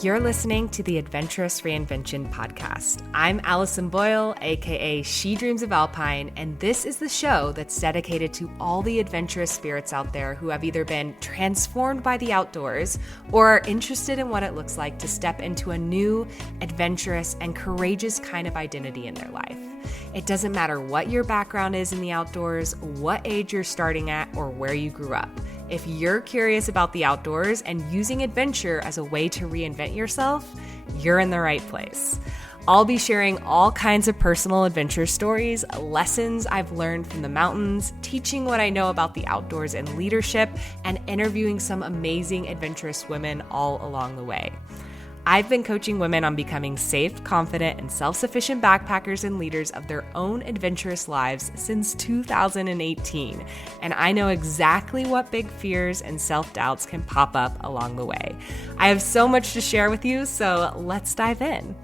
You're listening to the Adventurous Reinvention podcast. I'm Allison Boyle, aka She Dreams of Alpine, and this is the show that's dedicated to all the adventurous spirits out there who have either been transformed by the outdoors or are interested in what it looks like to step into a new, adventurous, and courageous kind of identity in their life. It doesn't matter what your background is in the outdoors, what age you're starting at, or where you grew up. If you're curious about the outdoors and using adventure as a way to reinvent yourself, you're in the right place. I'll be sharing all kinds of personal adventure stories, lessons I've learned from the mountains, teaching what I know about the outdoors and leadership, and interviewing some amazing adventurous women all along the way. I've been coaching women on becoming safe, confident, and self-sufficient backpackers and leaders of their own adventurous lives since 2018, and I know exactly what big fears and self-doubts can pop up along the way. I have so much to share with you, so let's dive in.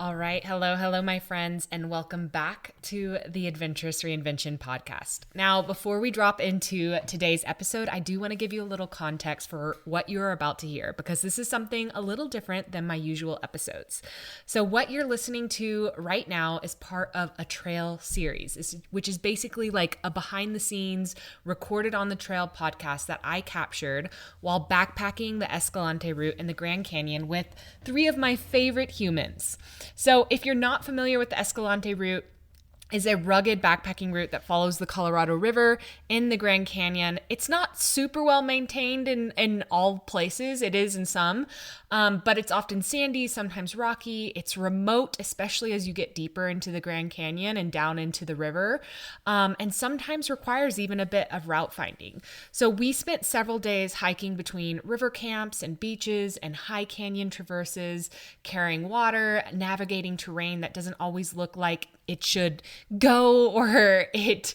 All right. Hello, my friends, and welcome back to the Adventurous Reinvention podcast. Now, before we drop into today's episode, I do want to give you a little context for what you're about to hear, because this is something a little different than my usual episodes. So what you're listening to right now is part of a trail series, which is basically like a behind the scenes recorded on the trail podcast that I captured while backpacking the Escalante Route in the Grand Canyon with three of my favorite humans. So if you're not familiar with the Escalante Route, is a rugged backpacking route that follows the Colorado River in the Grand Canyon. It's not super well maintained in all places. It is in some, but it's often sandy, sometimes rocky. It's remote, especially as you get deeper into the Grand Canyon and down into the river, and sometimes requires even a bit of route finding. So we spent several days hiking between river camps and beaches and high canyon traverses, carrying water, navigating terrain that doesn't always look like it should go, or it,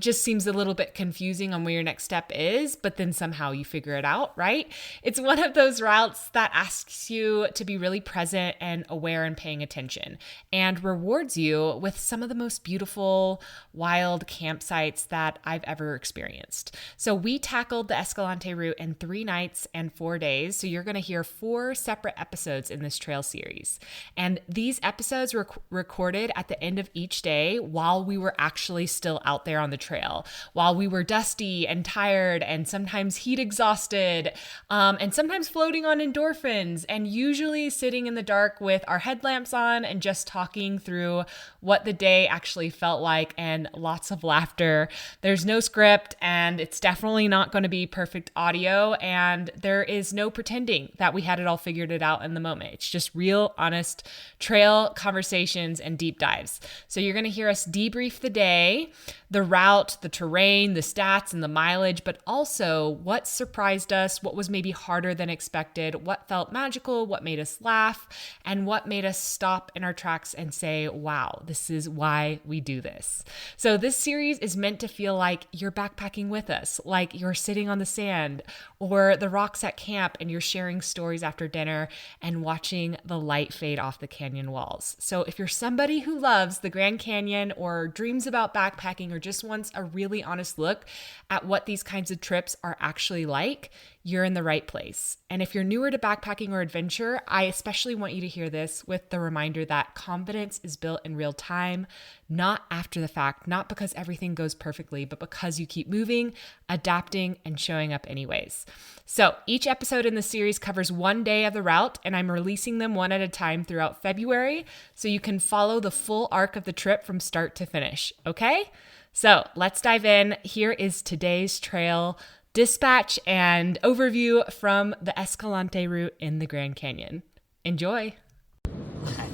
just seems a little bit confusing on where your next step is, but then somehow you figure it out, right? It's one of those routes that asks you to be really present and aware and paying attention, and rewards you with some of the most beautiful, wild campsites that I've ever experienced. So we tackled the Escalante Route in 3 nights and 4 days. So you're going to hear 4 separate episodes in this trail series. And these episodes were recorded at the end of each day while we were actually still out there on the trail, while we were dusty and tired and sometimes heat exhausted, and sometimes floating on endorphins, and usually sitting in the dark with our headlamps on and just talking through what the day actually felt like, and lots of laughter. There's no script, and it's definitely not going to be perfect audio, and there is no pretending that we had it all figured it out in the moment. It's just real, honest trail conversations and deep dives. So you're going to hear us debrief the day, the route, the terrain, the stats, and the mileage, but also what surprised us, what was maybe harder than expected, what felt magical, what made us laugh, and what made us stop in our tracks and say, wow, this is why we do this. So this series is meant to feel like you're backpacking with us, like you're sitting on the sand or the rocks at camp and you're sharing stories after dinner and watching the light fade off the canyon walls. So if you're somebody who loves the Grand Canyon or dreams about backpacking or just wants a really honest look at what these kinds of trips are actually like, you're in the right place. And if you're newer to backpacking or adventure, I especially want you to hear this with the reminder that confidence is built in real time, not after the fact, not because everything goes perfectly, but because you keep moving, adapting, and showing up anyways. So each episode in the series covers 1 day of the route, and I'm releasing them one at a time throughout February, so you can follow the full arc of the trip from start to finish, okay? So let's dive in. Here is today's trail dispatch and overview from the Escalante Route in the Grand Canyon. Enjoy. Okay.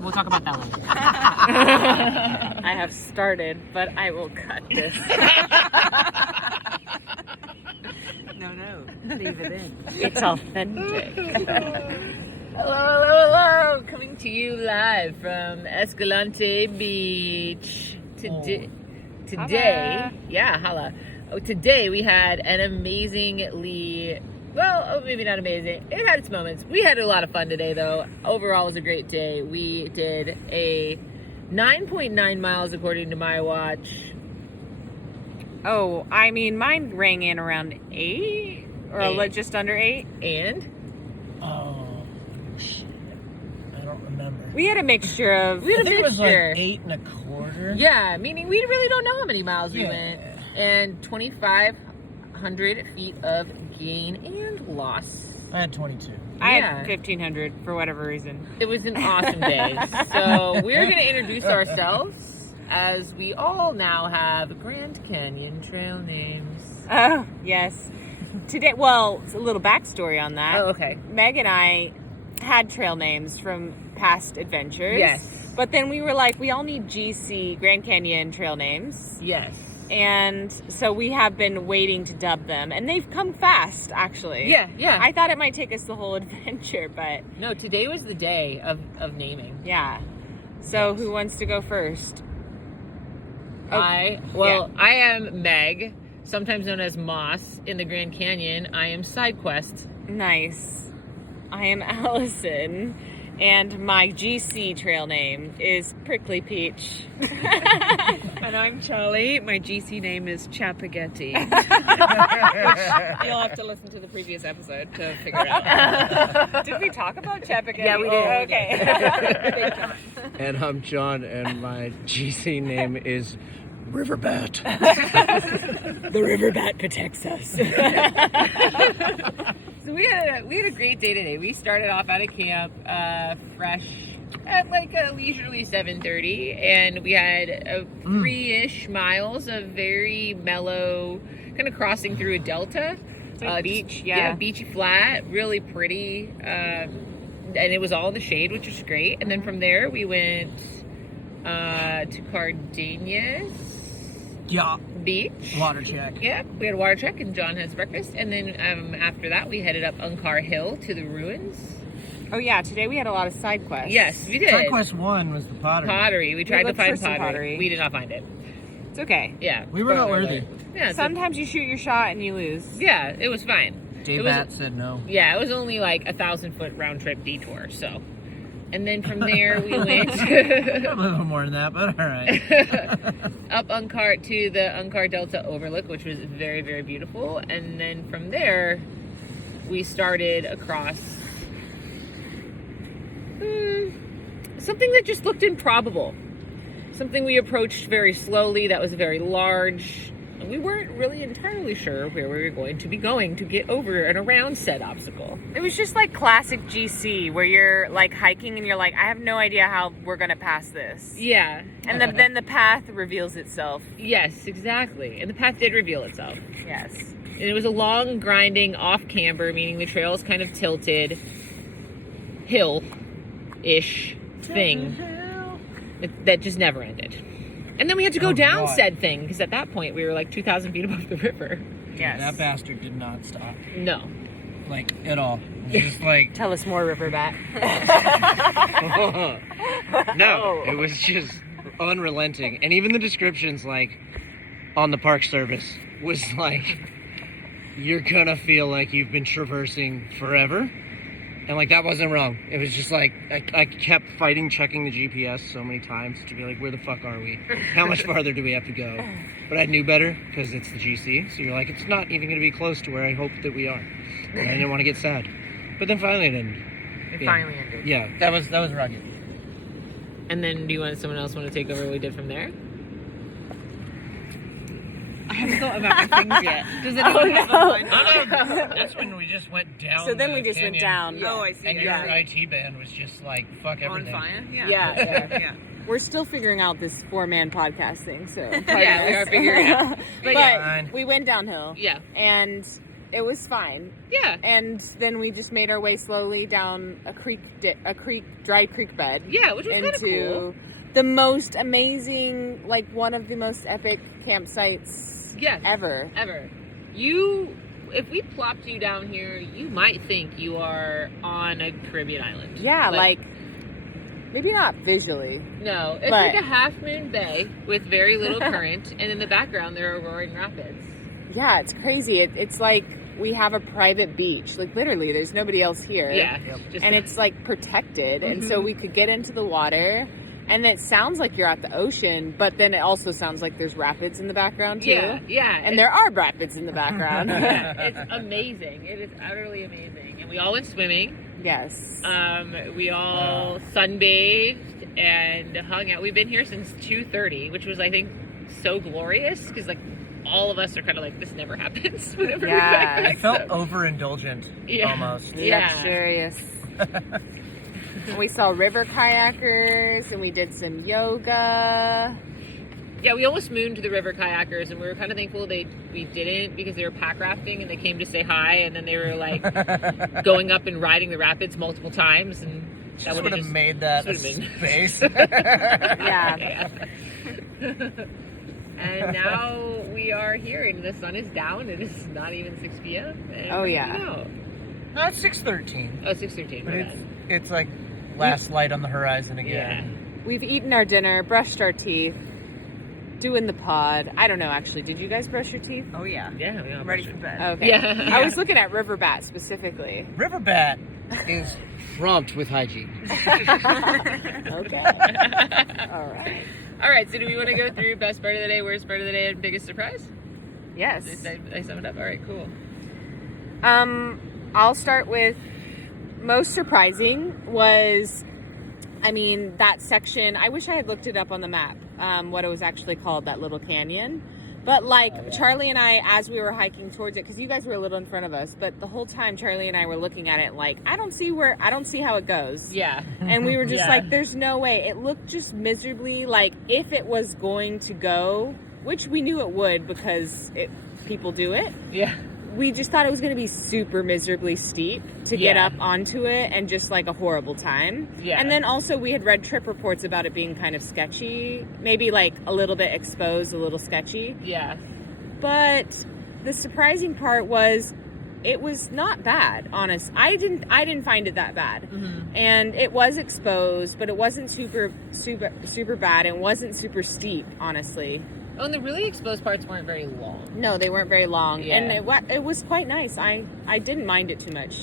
We'll talk about that later. I have started, but I will cut this. No. Leave it in. It's authentic. Hello. Coming to you live from Escalante Beach. Today, holla. Today we had an amazingly, maybe not amazing. It had its moments. We had a lot of fun today, though. Overall, it was a great day. We did a 9.9 miles according to my watch. Oh, I mean, mine rang in around 8 or just under 8. And We had a mixture of. We had a I think it was like mixture. 8 1/4. Yeah, meaning we really don't know how many miles we Yeah. went. And 2,500 feet of gain and loss. I had 22. I Yeah. had 1,500 for whatever reason. It was an awesome day. So we're going to introduce ourselves as we all now have Grand Canyon trail names. Oh, yes. Today, well, it's a little backstory on that. Oh, okay. Meg and I had trail names from past adventures. Yes. But then we were like, we all need GC, Grand Canyon trail names. Yes. And so we have been waiting to dub them. And they've come fast, actually. Yeah. I thought it might take us the whole adventure, but No, today was the day of naming. yeah. So who wants to go first? Oh, I am Meg, sometimes known as Moss in the Grand Canyon. I am SideQuest. Nice. I am Allison, and my GC trail name is Prickly Peach. And I'm Charlie. My GC name is Chapagetti. Which you'll have to listen to the previous episode to figure out. Did we talk about Chapagetti? Yeah, we did. Oh, okay. Big John. And I'm John, and my GC name is Riverbat. The river bat protects us. So we had a great day today. We started off out of camp fresh at like a leisurely 7:30, and we had 3-ish miles of very mellow, kind of crossing through a delta. like beach, yeah. Beachy flat, really pretty, and it was all in the shade, which was great. And then from there we went to Cardenas Yeah. Beach. Water check. Yeah, we had a water check, and John has breakfast. And then after that, we headed up Unkar Hill to the ruins. Oh yeah, today we had a lot of side quests. Yes, we did. Side quest 1 was the pottery. Pottery. We tried to looked find for some pottery. We did not find it. It's okay. Yeah. We were not Spoiler worthy. alert. Yeah. So, Sometimes you shoot your shot and you lose. yeah, it was fine. Dave It was- Bat said no. Yeah, it was only like 1,000-foot round trip detour. So, and then from there we went A little more than that, but all right. up Unkar to the Unkar Delta Overlook, which was very, very beautiful. And then from there, we started across something that just looked improbable. Something we approached very slowly that was very large. And we weren't really entirely sure where we were going to be going to get over and around said obstacle. It was just like classic GC where you're like hiking and you're like, I have no idea how we're gonna pass this. Yeah. And then the path reveals itself. Yes, exactly. And the path did reveal itself. Yes. And it was a long, grinding off-camber, meaning the trail is kind of tilted, hill-ish thing that just never ended. And then we had to go Oh, down God. said thing, because at that point we were like 2,000 feet above the river. Yes. That bastard did not stop. No. Like, at all. Just like, Tell us more, Riverbat. No, it was just unrelenting. And even the descriptions, like, on the Park Service was like, you're gonna feel like you've been traversing forever. And, like, that wasn't wrong. It was just like, I kept fighting checking the GPS so many times to be like, where the fuck are we? How much farther do we have to go? But I knew better, because it's the GC. So you're like, it's not even gonna be close to where I hoped that we are. And I didn't want to get sad. But then finally it ended. It Yeah. finally ended. Yeah. that was rugged. And then do you want someone else want to take over what we did from there? I haven't thought about my things yet. Does anyone have a mind? That's when we just went down. So then the we just went canyon. down. Oh, I see. And your Yeah. IT band was just like, fuck On everything. fire? Yeah. Yeah. Yeah. We're still figuring out this 4-man podcast thing, so Yeah, we are figuring it out. But yeah. we went downhill. Yeah. And it was fine. Yeah. And then we just made our way slowly down a dry creek bed. Yeah, which was kind of cool. into the most amazing, like one of the most epic campsites Yes. ever. Ever. If we plopped you down here, you might think you are on a Caribbean island. Yeah, like maybe not visually. No, it's but- like a half moon bay with very little current, and in the background there are roaring rapids. Yeah, it's crazy. It's like we have a private beach. Like literally, there's nobody else here. Yeah. Just And it's like protected, and so we could get into the water And it sounds like you're at the ocean, but then it also sounds like there's rapids in the background too. Yeah. And there are rapids in the background. Yeah, it's amazing. It is utterly amazing. And we all went swimming. Yes. We all sunbathed and hung out. We've been here since 2:30, which was, I think, so glorious because, like, all of us are kind of like, this never happens whenever we Yeah. backpack. It felt overindulgent, almost. Yeah. Luxurious. We saw river kayakers and we did some yoga. Yeah, we almost mooned the river kayakers, and we were kind of thankful we didn't because they were pack rafting and they came to say hi, and then they were like going up and riding the rapids multiple times, and that would have made that would've been- space. Yeah. And now we are here, and the sun is down. It is not even 6 p.m. and Oh, we're yeah. hanging out. No, it's 6:13. Oh, 6:13. But my bad. it's like last light on the horizon Yeah. again. We've eaten our dinner, brushed our teeth, doing the pod. I don't know, actually. Did you guys brush your teeth? Oh yeah. Yeah, we all I'm ready brushed for it. bed. Okay. Yeah. I was looking at Riverbat specifically. Riverbat is prompt with hygiene. Okay. All right. All right, so do we want to go through best part of the day, worst part of the day, and biggest surprise? Yes. I sum it up. All right, cool. I'll start with most surprising was, that section. I wish I had looked it up on the map, what it was actually called, that little canyon. But Charlie and I, as we were hiking towards it, because you guys were a little in front of us, but the whole time Charlie and I were looking at it like, I don't see how it goes. Yeah. And we were just Yeah. like, there's no way. It looked just miserably like if it was going to go, which we knew it would because people do it. Yeah. We just thought it was going to be super miserably steep to get up onto it and just like a horrible time. Yeah. And then also we had read trip reports about it being kind of sketchy, maybe like a little bit exposed, a little sketchy. Yeah. But the surprising part was it was not bad, honest. I didn't find it that bad. Mm-hmm. And it was exposed, but it wasn't super bad and wasn't super steep, honestly. Oh, and the really exposed parts weren't very long. No, they weren't very long, Yeah. and it was quite nice. I didn't mind it too much.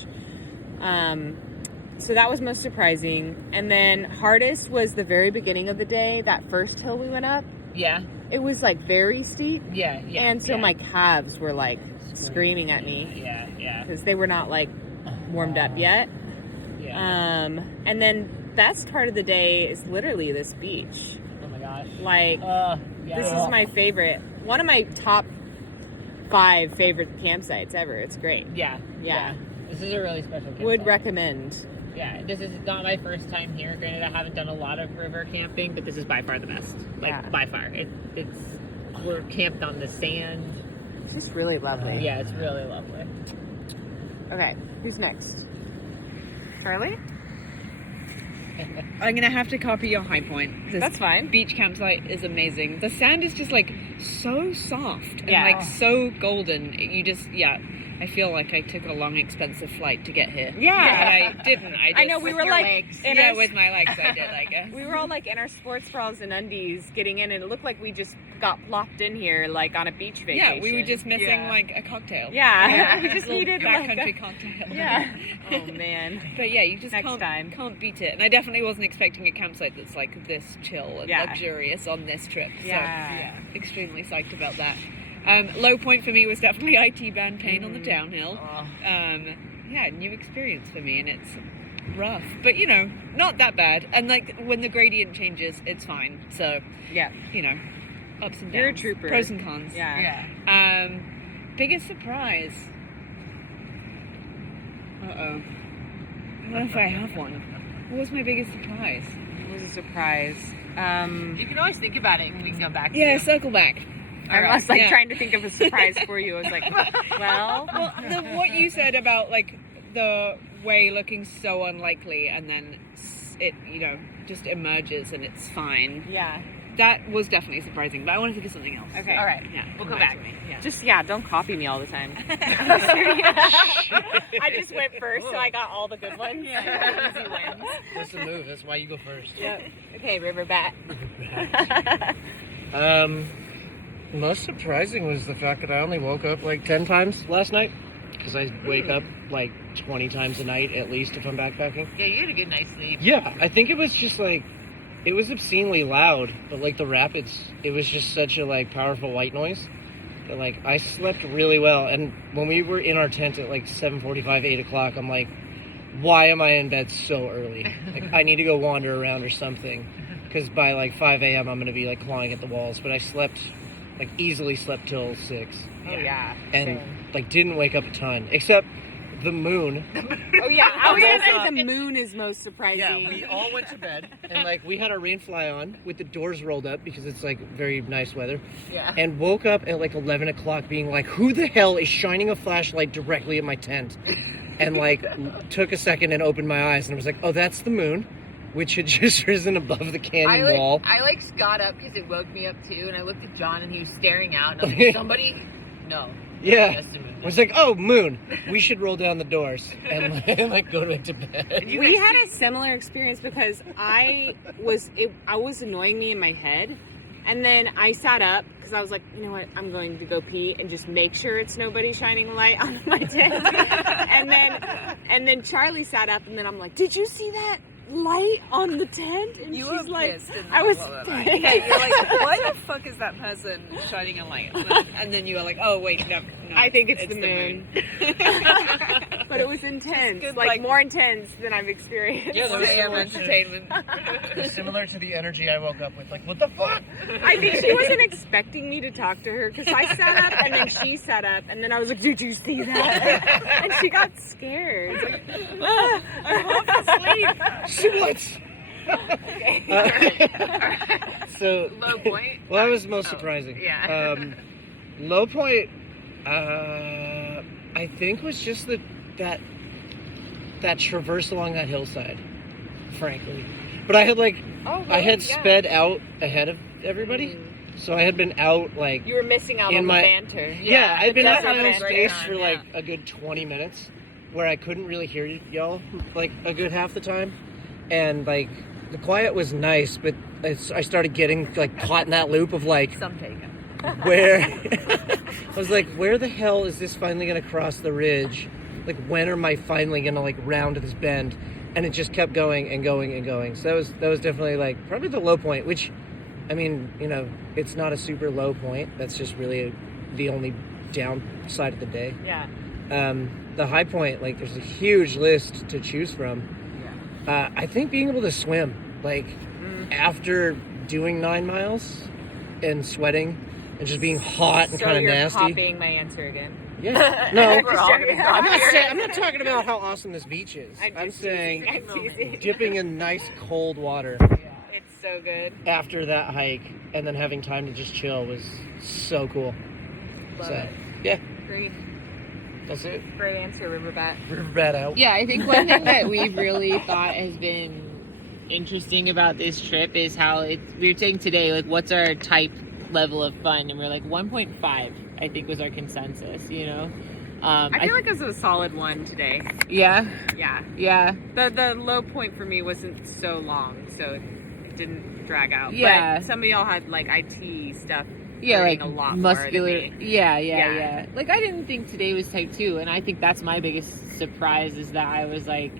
So that was most surprising. And then hardest was the very beginning of the day, that first hill we went up. Yeah. It was like very steep, Yeah. Yeah. and so yeah. my calves were like screaming at me Yeah. Yeah. because they were not like warmed up yet. Yeah. And then best part of the day is literally this beach. Oh my gosh. Like Yeah. this is my favorite, one of my top 5 favorite campsites ever. It's great. Yeah. Yeah. This is a really special campsite. Would recommend. Yeah, this is not my first time here. Granted, I haven't done a lot of river camping, but this is by far the best. Like, Yeah. by far. We're camped on the sand. It's just really lovely. Yeah, it's really lovely. Okay, who's next? Charlie? I'm gonna have to copy your high point. This That's fine. beach campsite is amazing. The sand is just like so soft and Yeah. like so golden. You just I feel like I took a long, expensive flight to get here. Yeah. But I didn't. I know, we were like, with my legs I did, I guess. we were all like in our sports bras and undies getting in, and it looked like we just got plopped in here like on a beach vacation. Yeah, we were just missing Yeah. like a cocktail. Yeah, we just Little needed like backcountry a, cocktail. yeah. Oh man. But yeah, you just Next time. can't beat it. And I definitely wasn't expecting a campsite that's like this chill and Yeah. luxurious on this trip. So Yeah. extremely psyched about that. Low point for me was definitely IT band pain on the downhill. New experience for me, and it's rough, but not that bad. And like when the gradient changes, it's fine. So Yeah. ups and downs. You're a trooper. Pros and cons. Yeah. Biggest surprise. I don't know if I have one. What was my biggest surprise? It was a surprise. You can always think about it and we can go back to Yeah, it. circle back. I was like Yeah. trying to think of a surprise for you. I was like, well, What you said about like the way looking so unlikely and then it just emerges and it's fine. yeah. That was definitely surprising, but I want to think of something else. Okay. All right. Yeah, We'll come back. to me. Yeah. Just don't copy me all the time. I just went first, so I got all the good ones. Easy wins. That's the move. That's why you go first. Yep. Okay, Riverbat. Most surprising was the fact that I only woke up like 10 times last night. Because I wake up like 20 times a night at least if I'm backpacking. Yeah, you had a good night's sleep. Yeah, I think it was just like it was obscenely loud, but like the rapids, it was just such a like powerful white noise that like I slept really well. And when we were in our tent at like 7:45, 8 o'clock, I'm like, why am I in bed so early? Like I need to go wander around or something, because by like 5 a.m. I'm gonna be like clawing at the walls. But I slept, like easily slept till 6. Oh yeah. And like didn't wake up a ton, except the moon. Oh yeah, I was gonna say the moon is most surprising. Yeah, we all went to bed, and like we had our rain fly on with the doors rolled up because it's like very nice weather. Yeah. And woke up at like 11 o'clock being like, who the hell is shining a flashlight directly at my tent? And like took a second and opened my eyes and I was like, oh, that's the moon, which had just risen above the canyon wall. I like got up because it woke me up too, and I looked at John and he was staring out, and I was like, somebody? No. Yeah. That's the moon. I was like, oh, moon. We should roll down the doors and like go back to bed. We had a similar experience because it was annoying me in my head. And then I sat up because I was like, you know what, I'm going to go pee and just make sure it's nobody shining a light on my tent. and then Charlie sat up and then I'm like, did you see that light on the tent? And You she's were like, pissed, didn't I you? was Yeah, you're like, why the fuck is that person shining a light? And then you were like, oh wait, no I think it's the moon. But it was intense, good, like more intense than I've experienced. Yeah, that was AM similar entertainment. similar to the energy I woke up with. Like, what the fuck? I think she wasn't expecting me to talk to her because I sat up and then she sat up and then I was like, did you see that? And she got scared. Like, I'm half asleep. So Low point? well, that was most surprising. yeah. Low point, I think was just that traverse along that hillside, frankly. But I had I had sped out ahead of everybody, so I had been out like You were missing out in on my the banter. yeah, I'd been out That's in a my great space for like a good 20 minutes, where I couldn't really hear y'all like a good half the time, and like the quiet was nice, but I started getting like caught in that loop of like Some taken. where I was like, where the hell is this finally gonna cross the ridge? Like, when am I finally gonna like round this bend? And it just kept going and going and going. So that was definitely like probably the low point, which, I mean, you know, it's not a super low point. That's just really the only downside of the day. Yeah. The high point, like, there's a huge list to choose from. I think being able to swim, like, after doing 9 miles and sweating and just being hot and kind of nasty. So you're copying my answer again. Yeah. No, I'm I'm not talking about how awesome this beach is. I'm saying dipping in nice cold water It's so good. after that hike and then having time to just chill was so cool. Love it. Yeah, Great. that's it. Great answer, Riverbat. Riverbat out. Yeah, I think one thing that we've really thought has been interesting about this trip is how we were saying today, like, what's our type level of fun? And we're like 1.5, I think was our consensus, you know? I feel like it was a solid one today. Yeah, Yeah. yeah. The low point for me wasn't so long, so it didn't drag out. Yeah. But some of y'all had like IT stuff. Yeah, like a lot muscular. More than me. Yeah. Like, I didn't think today was type 2, and I think that's my biggest surprise is that I was like,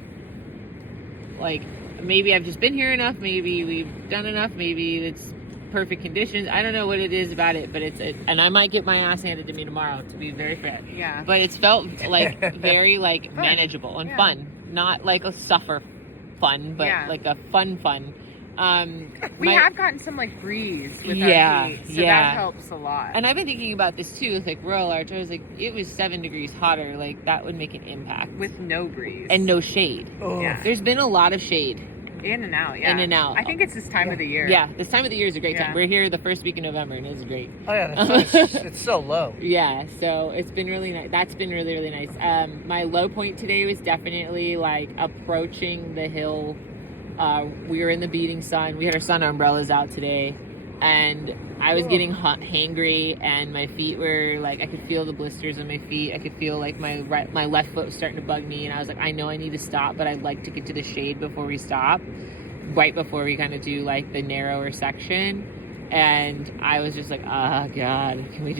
maybe I've just been here enough, maybe we've done enough, maybe it's perfect conditions. I don't know what it is about it, but and I might get my ass handed to me tomorrow, to be very fair. Yeah. But it's felt like very like manageable and fun, not like a suffer fun, but like a fun. We have gotten some like breeze with Yeah, our heat, so yeah. that helps a lot. And I've been thinking about this too, with like Royal Arch. I was like, it was 7 degrees hotter, like that would make an impact. with no breeze And no shade. Oh. Yeah. There's been a lot of shade. in and out. Yeah. In and out. I think it's this time of the year. Yeah, this time of the year is a great time. Yeah. We're here the first week in November, and it's great. Oh yeah, it's so low. Yeah, so it's been really nice. That's been really, really nice. My low point today was definitely like approaching the hill. We were in the beating sun. We had our sun umbrellas out today, and I was getting hangry, and my feet were like, I could feel the blisters on my feet. I could feel like my left foot was starting to bug me, and I was like, I know I need to stop, but I'd like to get to the shade before we stop, right before we kind of do like the narrower section. And I was just like, oh God, can we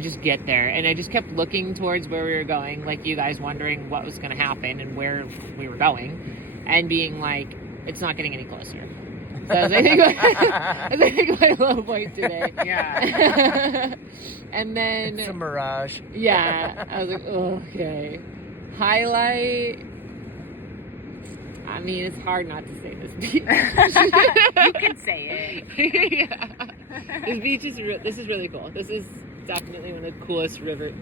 just get there? And I just kept looking towards where we were going, like you guys wondering what was going to happen and where we were going, and being like, it's not getting any closer. That's I think my low point today. Yeah. And then It's a mirage. yeah, I was like, oh, okay. Highlight. I mean, it's hard not to say this beach. You can say it. Yeah. This beach is this is really cool. This is definitely one of the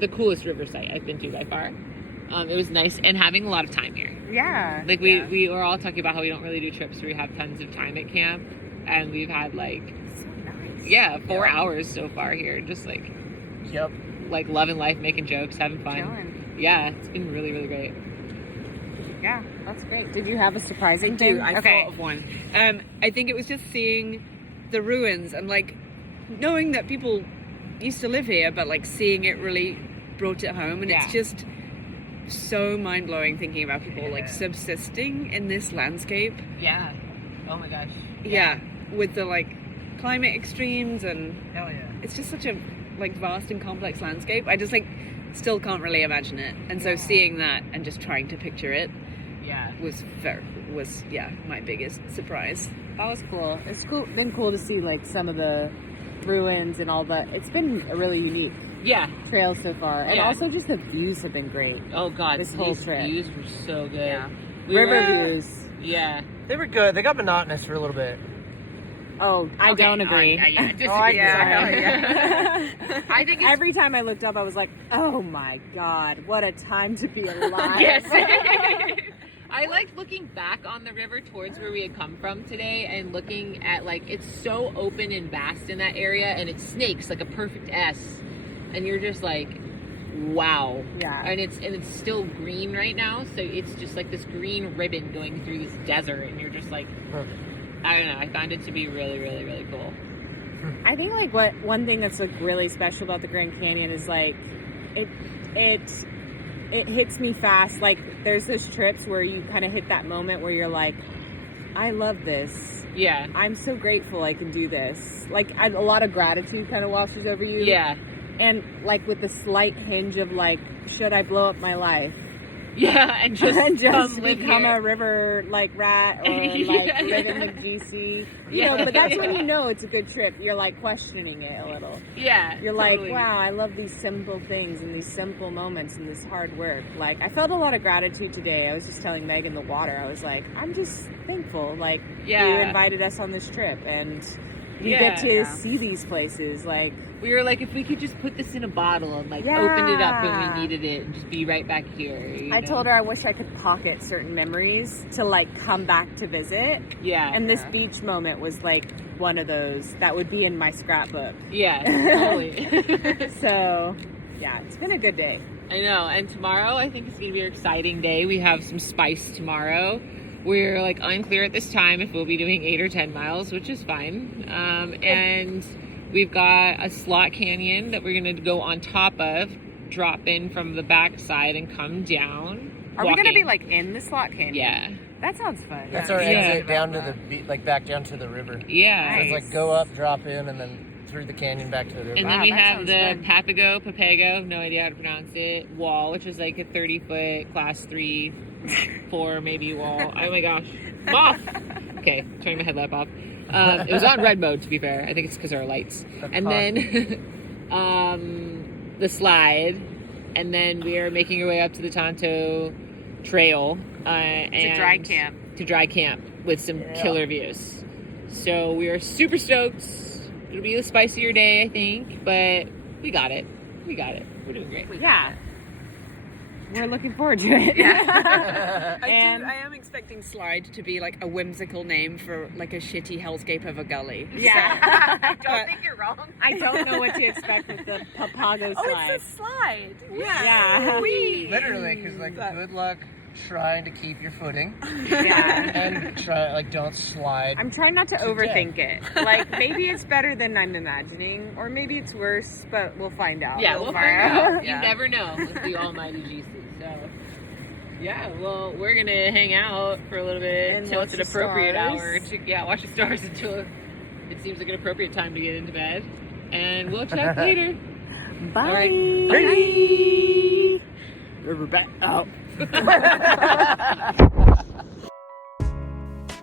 coolest river site I've been to by far. It was nice and having a lot of time here. Yeah. Like we were all talking about how we don't really do trips where we have tons of time at camp, and we've had like So nice. 4 hours so far here, just like Yep. like loving life, making jokes, having fun. Chilling. Yeah, it's been really, really great. Yeah, that's great. Did you have a surprising thing? I thought of one. I think it was just seeing the ruins and like knowing that people used to live here, but like seeing it really brought it home, and it's just so mind-blowing thinking about people like subsisting in this landscape. Yeah. Oh my gosh. Yeah, with the like climate extremes, and Hell yeah. it's just such a like vast and complex landscape. I just like still can't really imagine it, and so seeing that and just trying to picture it was my biggest surprise. That was cool. It's been cool to see like some of the ruins and all that. It's been a really unique trail so far, and also just the views have been great. Oh god, This whole these trip. views were so good. Yeah. We River were- views. Yeah. They were good. They got monotonous for a little bit. Oh, I don't agree. I think it's Every time I looked up, I was like, "Oh my god, what a time to be alive!" yes. I liked looking back on the river towards where we had come from today and looking at like it's so open and vast in that area, and it snakes like a perfect S, and you're just like, wow. Yeah. And it's still green right now, so it's just like this green ribbon going through this desert, and you're just like, I don't know. I found it to be really, really, really cool. I think like one thing that's like really special about the Grand Canyon is like it hits me fast. Like there's those trips where you kind of hit that moment where you're like, I love this. Yeah. I'm so grateful I can do this. Like a lot of gratitude kind of washes over you. Yeah. And like with the slight hinge of like, should I blow up my life? Yeah, and just come live become here. a river like rat or like live in the GC. You know, but that's when you know it's a good trip. You're like questioning it a little. Yeah. You're totally. like, wow, I love these simple things and these simple moments and this hard work. Like, I felt a lot of gratitude today. I was just telling Meg in the water, I was like, I'm just thankful. Like, you invited us on this trip and you get to see these places. Like, we were like, if we could just put this in a bottle and like open it up when we needed it and just be right back here. I told her I wish I could pocket certain memories to like come back to visit. Yeah. And this beach moment was like one of those that would be in my scrapbook. Yeah, totally. So, yeah, it's been a good day. I know. And tomorrow, I think it's going to be an exciting day. We have some spice tomorrow. We're like unclear at this time if we'll be doing 8 or 10 miles, which is fine. And we've got a slot canyon that we're going to go on top of, drop in from the backside and come down. Are we going to be like in the slot canyon? Yeah. That sounds fun. That's our exit down to the back down to the river. Yeah. So it's like go up, drop in, and then through the canyon back to the river. And then we have the Papago, no idea how to pronounce it, wall, which is like a 30-foot class 3, 4 maybe wall. Oh my gosh. Moth! Okay, turning my headlamp off. It was on red mode, to be fair. I think it's because of our lights. And then the slide. And then we are making our way up to the Tonto Trail. To dry camp. To dry camp with some killer views. So we are super stoked. It'll be a spicier day, I think. But we got it. We're doing great. Yeah. We're looking forward to it. I am expecting Slide to be like a whimsical name for like a shitty hellscape of a gully. Yeah. I don't think you're wrong. I don't know what to expect with the Papago slide. It's a slide. Yeah. Literally, because like good luck trying to keep your footing. Yeah. And don't slide. I'm trying not to overthink it. Like, maybe it's better than I'm imagining, or maybe it's worse, but we'll find out. Yeah, we'll find out. You never know with the almighty GC. So, yeah, well, we're going to hang out for a little bit And until watch it's an the appropriate stars. hour. Watch the stars until it seems like an appropriate time to get into bed. And we'll chat later. Bye. All right. Bye. We're back. Oh.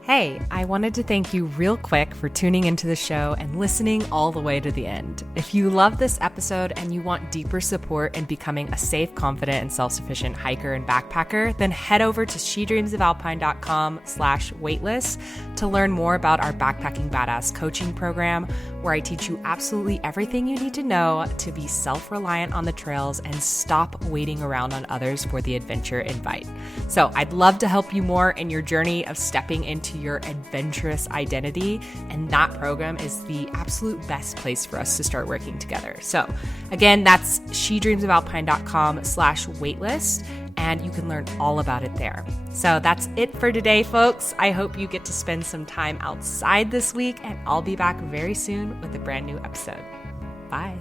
Hey, I wanted to thank you real quick for tuning into the show and listening all the way to the end. If you love this episode and you want deeper support in becoming a safe, confident, and self-sufficient hiker and backpacker, then head over to shedreamsofalpine.com/waitlist to learn more about our Backpacking Badass coaching program, where I teach you absolutely everything you need to know to be self-reliant on the trails and stop waiting around on others for the adventure invite. So I'd love to help you more in your journey of stepping into your adventurous identity, and that program is the absolute best place for us to start working together. So again, that's shedreamsofalpine.com/waitlist, and you can learn all about it there. So that's it for today, folks. I hope you get to spend some time outside this week, and I'll be back very soon with a brand new episode. Bye.